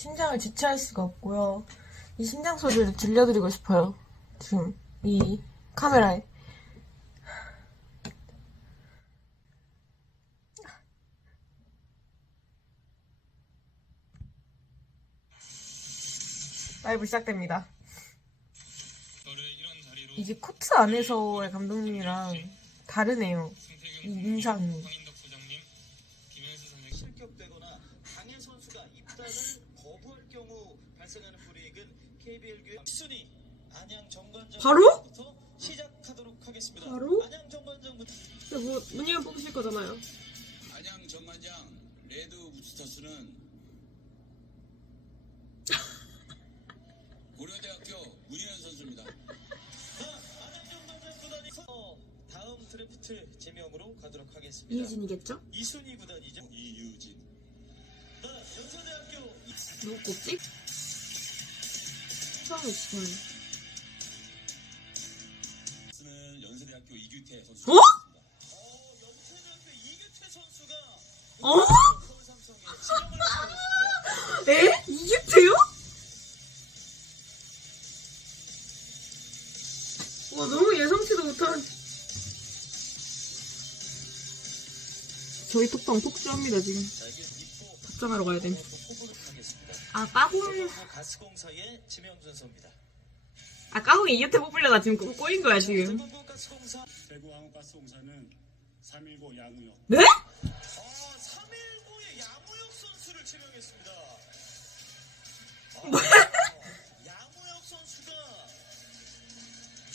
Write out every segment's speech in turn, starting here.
심장을 지체할 수가 없고요. 이 심장 소리를 들려드리고 싶어요. 지금 이 카메라에. 라이브 시작됩니다. 이게 코트 안에서의 감독님이랑 다르네요. 이 인상이. KBL 교육 순위 안양 정관장 바로? 시작하도록 하겠습니다. 바로? 안양 정관장부터 근데 뭐 문희만 뽑으실 거잖아요. 안양 정관장 레드 부스터스는 고려대학교 문희연 선수입니다. 안양 정관장 구단이 어, 다음 드래프트 제명으로 가도록 하겠습니다. 이혜진이겠죠? 이순희 구단이죠. 이유진. 나 연서대학교 누구 꼽지? 이규태 선수. 어? 어. 에? 이게 돼요? 와 너무 예상치도 못한. 저희 톡방 폭주합니다 지금. 답장하러 가야 됨. 아 까공. 서울고 가스공사의 지명 순서입니다. 아 까공이 이웃에 뽑으려다 지금 꼬- 꼬인 거야 지금. 가스공사 대구항가스공사는 319 양우혁 네? 아, 319의 양우혁 선수를 지명했습니다. 아, 양우혁 선수가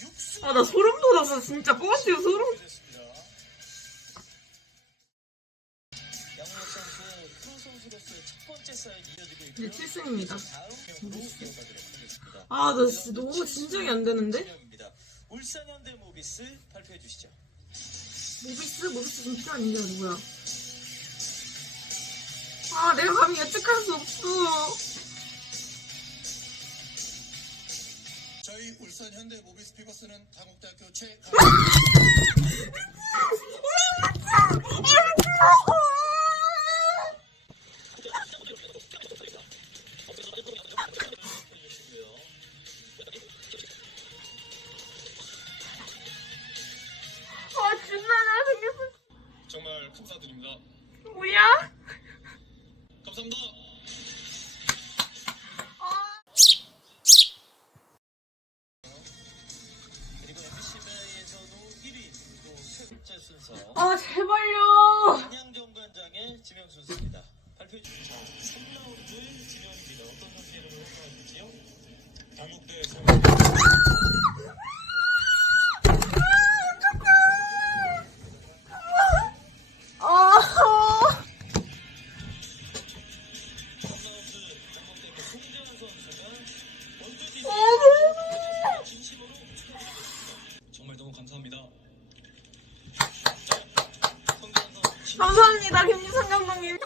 육수 아 나 소름 돋았어 진짜 뽑았어요 소름. 됐습니다. 이 이어지고 있고요. 네, 칠승입니다. 다음 명으로 이어가도록 하겠습니다. 아 나 진짜 너무 진정이 안 되는데? 울산 현대 모비스 발표해 주시죠. 모비스? 모비스 좀 필요한 인재가 누구야? 아 내가 감히 예측할 수 없어. 저희 울산 현대 모비스 피버스는 당국대학교 최 정말 감사드립니다. 뭐야? 감사합니다. 그리고 MBC배에서도 1위 또 최국제 순서 아 제발요. 안양 정관장의 지명 순서입니다. 발표해 주시죠. 3라운드 지명입니다. 어떤 선수 이름을 선정하실지요? 당국대 감사합니다 김유선 감독님.